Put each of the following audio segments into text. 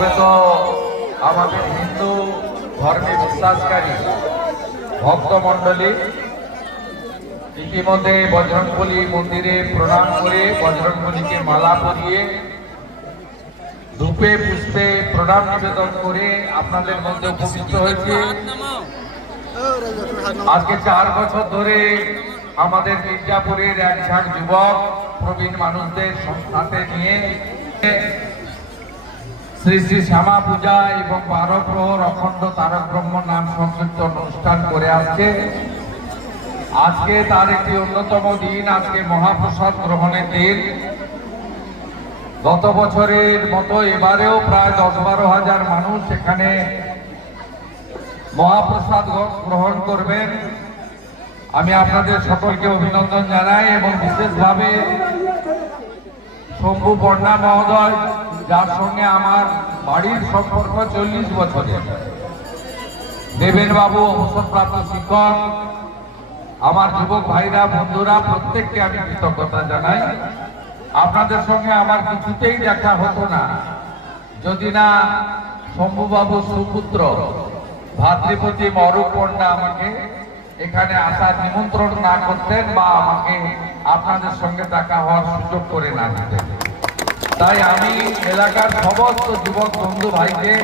সমবেত আমাদের হিন্দু ধর্মে বিশ্বাসকারী ভক্তমণ্ডলী ইতিমধ্যে বজরংবলী মন্দিরে প্রণাম করে বজরংবলীকে মালা পরিয়ে ধূপে পুষ্পে প্রণাম নিবেদন করে আপনাদের মধ্যে উপস্থিত হয়েছে। আজকে 4 বছর ধরে আমাদের মির্জাপুরের এক ঝাঁক যুবক প্রবীণ মানুষদের সাথে নিয়ে শ্রী শ্রী শ্যামা পূজা এবং 12 প্রহর অখণ্ড তারক ব্রহ্ম নাম সংকীর্তন অনুষ্ঠান করে আসছে। আজকে তার একটি অন্যতম দিন, আজকে মহাপ্রসাদ গ্রহণের দিন। গত বছরের মতো এবারেও প্রায় 10-12 হাজার মানুষ এখানে মহাপ্রসাদ গ্রহণ করবেন। আমি আপনাদের সকলকে অভিনন্দন জানাই এবং বিশেষভাবে শম্ভু পর্ণা মহোদয়, যার সঙ্গে আমার বাড়ির সম্পর্ক 40 বছরের, দেবেন বাবু অবসরপ্রাপ্ত শিক্ষক, আমার যুবক ভাইরা বন্ধুরা প্রত্যেককে আমি কৃতজ্ঞতা জানাই। আপনাদের সঙ্গে আমার কিছুতেই দেখা হতো না যদি না শম্ভুবাবু সুপুত্র ভাতৃপতি মরু পণ্যা আমাকে এখানে আসার নিমন্ত্রণ না করতেন বা আমাকে আপনাদের সঙ্গে দেখা হওয়ার সুযোগ করে না দিতেন। তাই আমি এলাকার সমস্ত যুবক বন্ধু ভাইকে,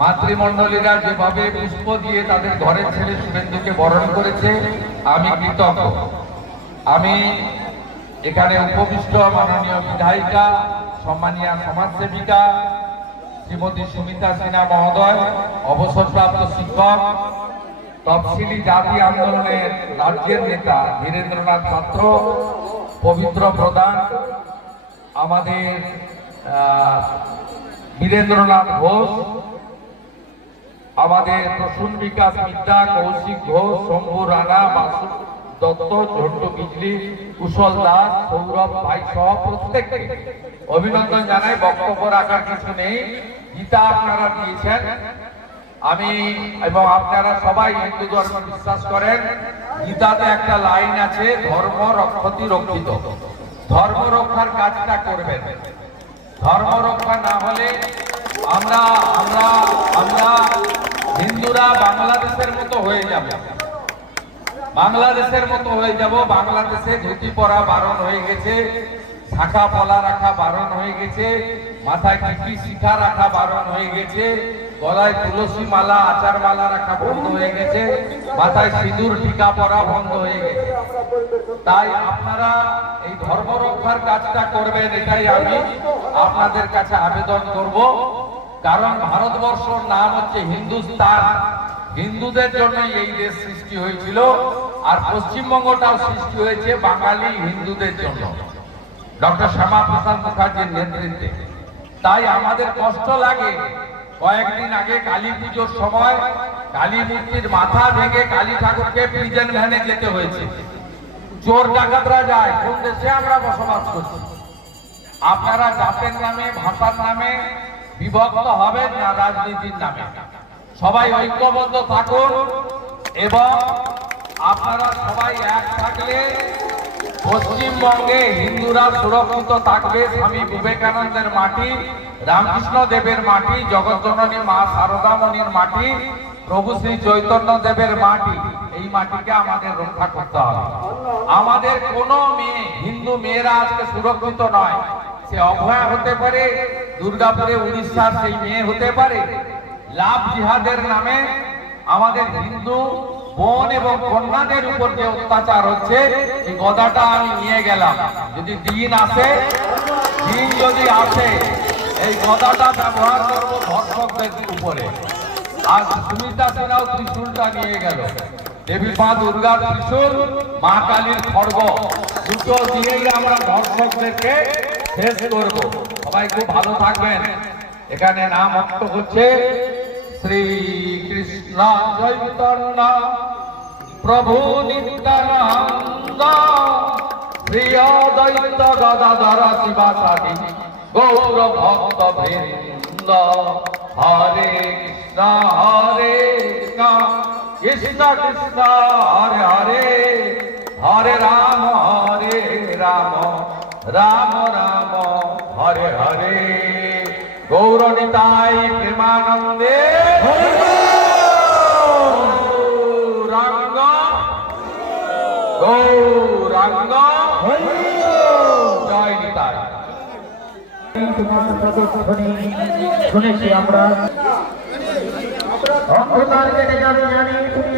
মাতৃমণ্ডলীরা যেভাবে পুষ্প দিয়ে তাদের ঘরের ছেলে শুভেন্দুকে বরণ করেছে, আমি কৃতজ্ঞ। আমি এখানে উপবিষ্ট মাননীয় বিধায়িকা, সম্মানীয় সমাজসেবিকা শ্রীমতী সুমিতা সিনহা মহোদয়, অবসরপ্রাপ্ত শিক্ষক, তফসিলি জাতি আন্দোলনের রাজ্যের নেতা ধীরেন্দ্রনাথ পাত্র, পবিত্র প্রধান আমাদের বীরেন্দ্রনাথ ঘোষ, আমাদের প্রসূন বিকাশ মিদ্যা, কৌশিক ঘোষ, শম্ভু রানা, বাসু দত্ত, ঝন্টু বিজলি, কুশল দাস, সৌরভ ভাই সহ প্রত্যেককে অভিনন্দন জানাই। বক্তব্য রাখার কিছু নেই। গীতা আপনারা দিয়েছেন, আমি এবং আপনারা সবাই হিন্দু ধর্ম বিশ্বাস করেন। গীতাতে একটা লাইন আছে, ধর্ম রক্ষতি রক্ষিত। ধর্ম রক্ষার কাজটা করবেন। ধর্ম রক্ষা না হলে আমরা আমরা আমরা হিন্দুরা বাংলাদেশের মতো হয়ে যাব। বাংলাদেশের মতো হয়ে যাব। বাংলাদেশে ধুতি পরা বারণ হয়ে গেছে, শাখা পলা রাখা বারণ হয়ে গেছে, মাথায় টিকি শিখা রাখা বারণ হয়ে গেছে, গলায় তুলসী মালা আচার মালা রাখা বন্ধ হয়ে গেছে, মাথায় সিঁদুর টিকা পরা বন্ধ হয়ে গেছে। তাই আপনারা এই ধর্ম রক্ষার কাজটা করবেন, এটাই আমি আপনাদের কাছে আবেদন করব। কারণ ভারতবর্ষের নাম হচ্ছে হিন্দুস্তান। হিন্দুদের জন্য এই দেশ সৃষ্টি হয়েছিল, আর পশ্চিমবঙ্গটাও সৃষ্টি হয়েছে বাঙালি হিন্দুদের জন্য, ডক্টর শ্যামাপ্রসাদ মুখার্জির নেতৃত্বে। তাই আমাদের কষ্ট লাগে। কয়েকদিন আগে কালী পুজোর সময় কালী মূর্তির মাথা ভেঙে কালী ঠাকুরকে প্রিজন ভ্যানে যেতে হয়েছে। চোর ডাকাতরা যায়। কোন দেশে আমরা বসবাস করছি? আপনারা জাতের নামে, ভাষার নামে বিভক্ত হবেন না, রাজনীতির নামে সবাই ঐক্যবদ্ধ থাকুন এবং আপনারা সবাই এক থাকলে পশ্চিমবঙ্গে হিন্দুরা সুরক্ষিত থাকবে। স্বামী বিবেকানন্দের মাটি, রামকৃষ্ণ দেবের মাটি, জগৎজননী মা শারদামণির মাটি, প্রভু শ্রী চৈতন্য দেবের মাটি, এই মাটিকে আমাদের রক্ষা করতে হবে। আমাদের কোনো মেয়ে, হিন্দু মেয়েরা আজকে সুরক্ষিত নয়। সে অভয়া হতে পারে, দুর্গাপুরে উড়িষ্যার সেই মেয়ে হতে পারে। লাভ জিহাদের নামে আমাদের হিন্দু বোন এবং কন্যাদের উপর যে অত্যাচার হচ্ছে, এই গদাটা আমি নিয়ে গেলাম। যদি দিন আসে, দিন যদি আসে, এই গদাটা ব্যবহার করব ধর্ষকদের উপরে। আর সুমিতা সিনহাও ত্রিশূলটা নিয়ে গেল। দেবী মা দুর্গার ত্রিশূল, মা কালীর খড়গ, দুটো দিয়েই আমরা ধর্ষকদেরকে শেষ করব। সবাই খুব ভালো থাকবেন। এখানে নাম অক্ত হচ্ছে শ্রী কৃষ্ণ চৈতন্য প্রভু নিত্যানন্দ প্রিয় দৈত গদাধর শিবাসাদি গৌর ভক্ত বৃন্দ। হরে কৃষ্ণ হরে কৃষ্ণ কৃষ্ণ কৃষ্ণ হরে হরে, হরে রাম রাম রাম রাম হরে হরে। গৌরনিতাই প্রেমানন্দে গৌরাঙ্গ গৌরাঙ্গ জয় নিতাই। শুনেছি আমরা অন্ধকার কেটে যাবে জানি তুমি